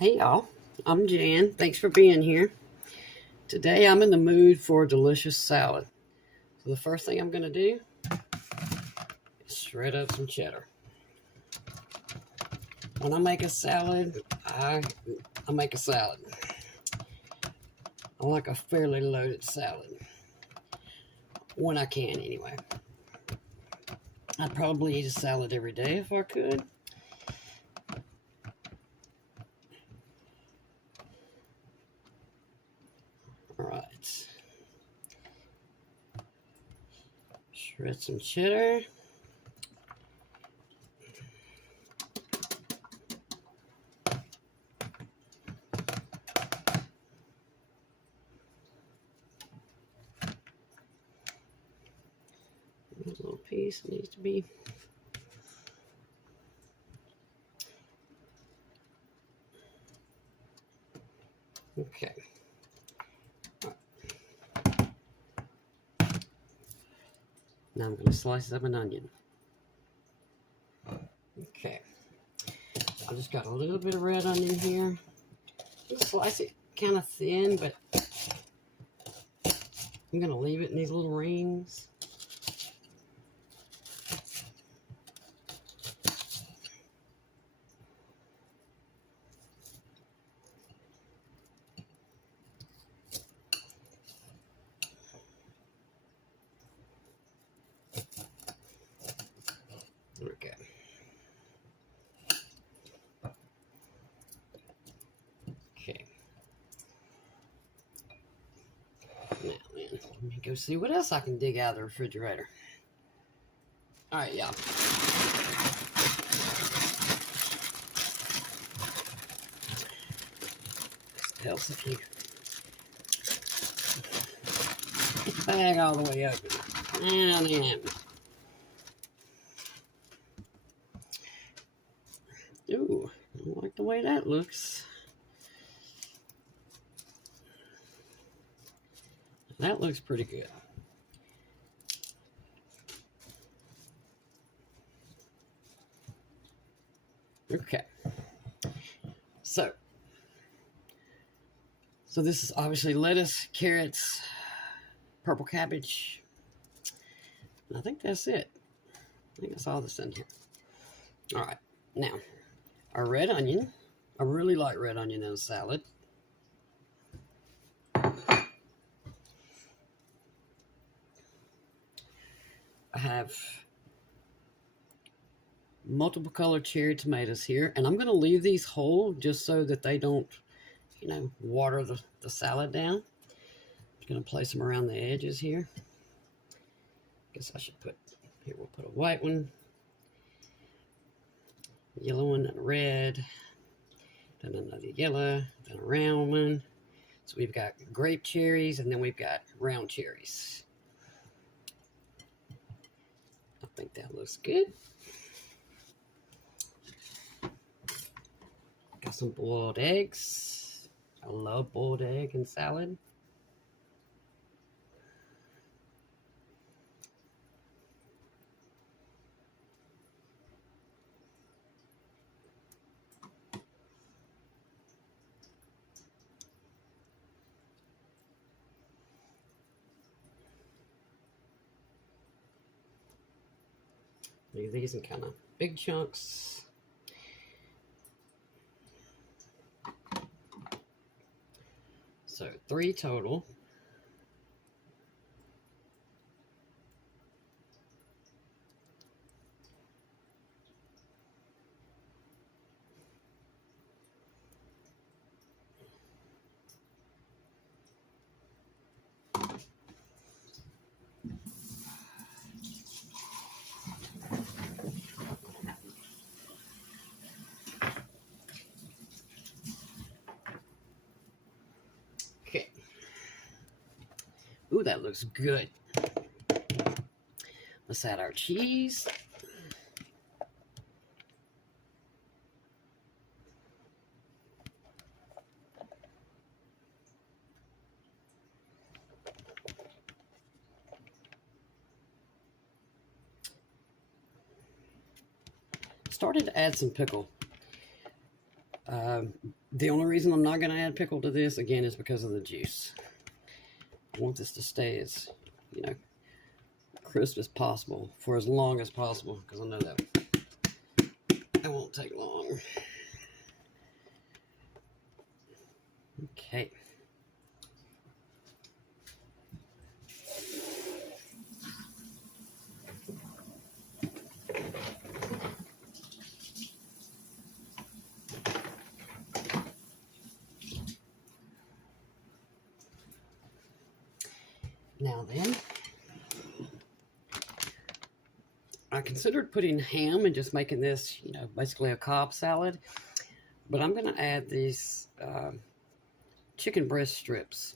Hey y'all, I'm Jan. Thanks for being here. Today I'm in the mood for a delicious salad. So the first thing I'm going to do is shred up some cheddar. When I make a salad, I make a salad. I like a fairly loaded salad. When I can, anyway. I'd probably eat a salad every day if I could. Alright. Shred some cheddar. This little piece needs to be okay. Now I'm going to slice up an onion. Okay. I just got a little bit of red onion here. Just slice it kind of thin, but I'm going to leave it in these little rings. Okay. Okay. Now then, let me go see what else I can dig out of the refrigerator. Alright, y'all. This helps if you get the bag all the way open. And then, ooh, I don't like the way that looks. That looks pretty good. Okay. So this is obviously lettuce, carrots, purple cabbage. And I think that's it. I think that's all that's in here. All right. Now, our red onion. I really like red onion in a salad. I have multiple colored cherry tomatoes here, and I'm going to leave these whole just so that they don't, water the salad down. I'm going to place them around the edges here. Guess I should put, here we'll put a white one, yellow one, and a red, then another yellow, then a round one. So we've got grape cherries, and then we've got round cherries. I think that looks good. Got some boiled eggs. I love boiled egg in salad. Leave these in kind of big chunks. So 3 total. Okay. Ooh, that looks good. Let's add our cheese. Started to add some pickle. The only reason I'm not going to add pickle to this, again, is because of the juice. I want this to stay as, you know, crisp as possible for as long as possible, because I know that it won't take long. Okay. Now then, I considered putting ham and just making this, you know, basically a Cobb salad, but I'm going to add these chicken breast strips.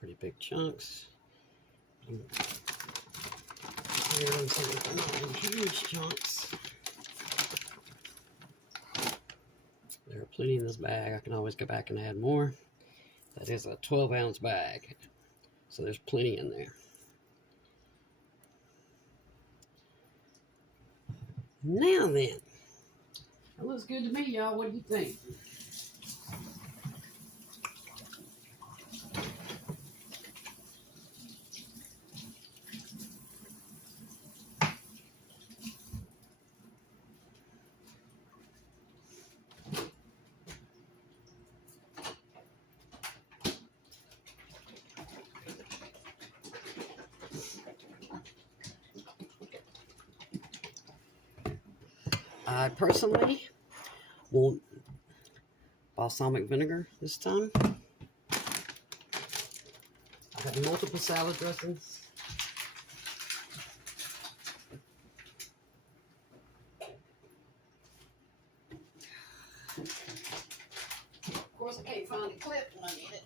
Pretty big chunks. Huge chunks. There are plenty in this bag. I can always go back and add more. That is a 12-ounce bag, so there's plenty in there. Now then, that looks good to me, y'all. What do you think? I personally want balsamic vinegar this time. I've got multiple salad dressings. Of course, I can't find a clip when I need it.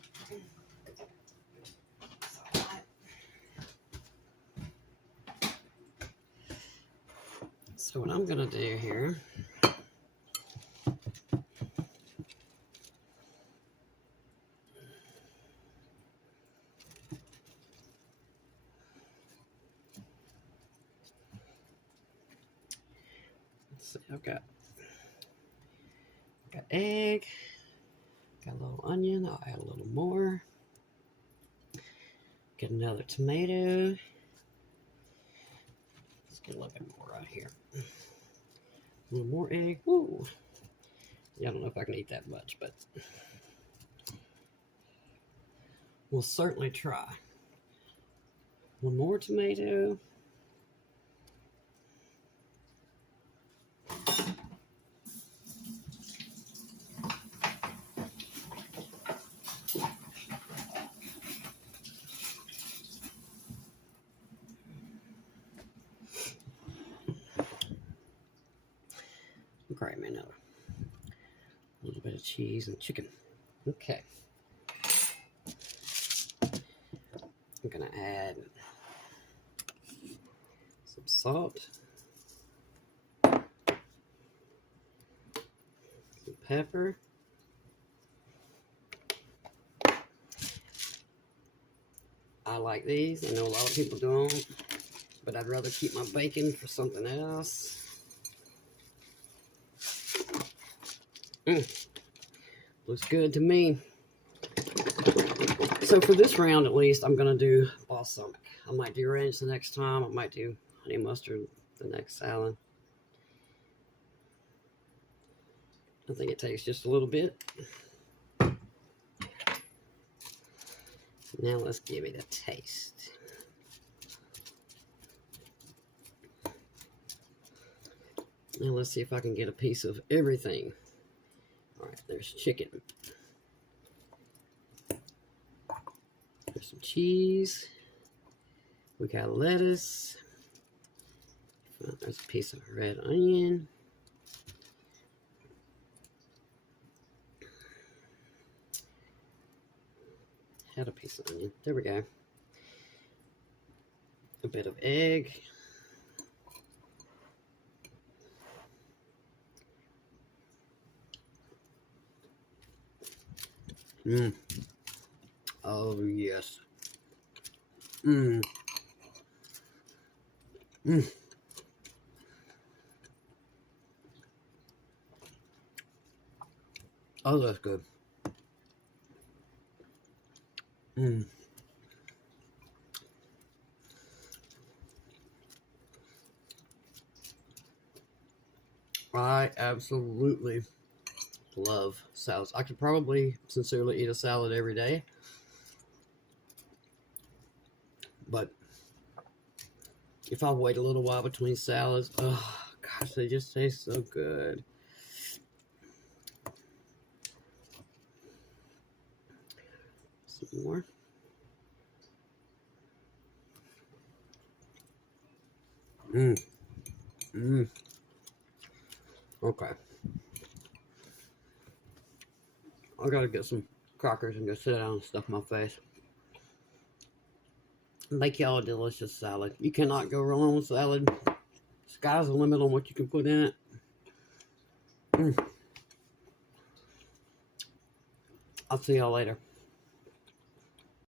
So what I'm going to do here, let's see, I've got egg, got a little onion, I'll add a little more, get another tomato, let's get a little bit more right here. A little more egg. Woo! Yeah, I don't know if I can eat that much, but we'll certainly try. One more tomato. Great, man. A little bit of cheese and chicken. Okay. I'm gonna add some salt, some pepper, I like these. I know a lot of people don't, but I'd rather keep my bacon for something else. Looks good to me. So for this round, at least, I'm going to do balsamic. I might do ranch the next time. I might do honey mustard the next salad. I think it takes just a little bit. Now let's give it a taste. Now let's see if I can get a piece of everything. All right, there's chicken. There's some cheese. We got lettuce. There's a piece of red onion. Had a piece of onion. There we go. A bit of egg. Mm. Oh, yes. Mm. Mm. Oh, that's good. Mm. I absolutely love salads. I could probably sincerely eat a salad every day, but if I wait a little while between salads, oh gosh, they just taste so good. Some more. Mm. Mm. Okay. I gotta get some crackers and go sit down and stuff my face. Make y'all a delicious salad. You cannot go wrong with salad. Sky's the limit on what you can put in it. Mm. I'll see y'all later.